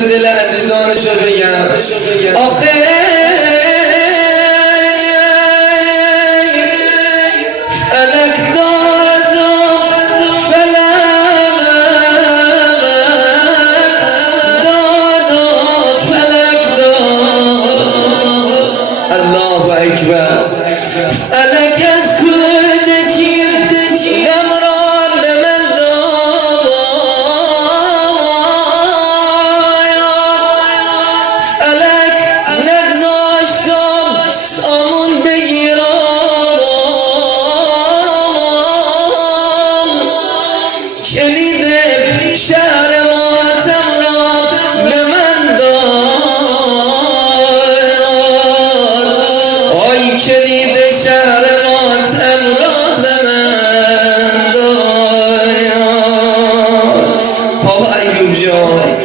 دل عزیزانشو بگم. آخه فلک داد الله اکبر. فلک از کودکی غم را به من داد. فلک نگذاشتم سامون بگیرم. کلید شهر ماتم را به من داد. آی کلید شهر ماتم را به من داد. بابا ایوب جان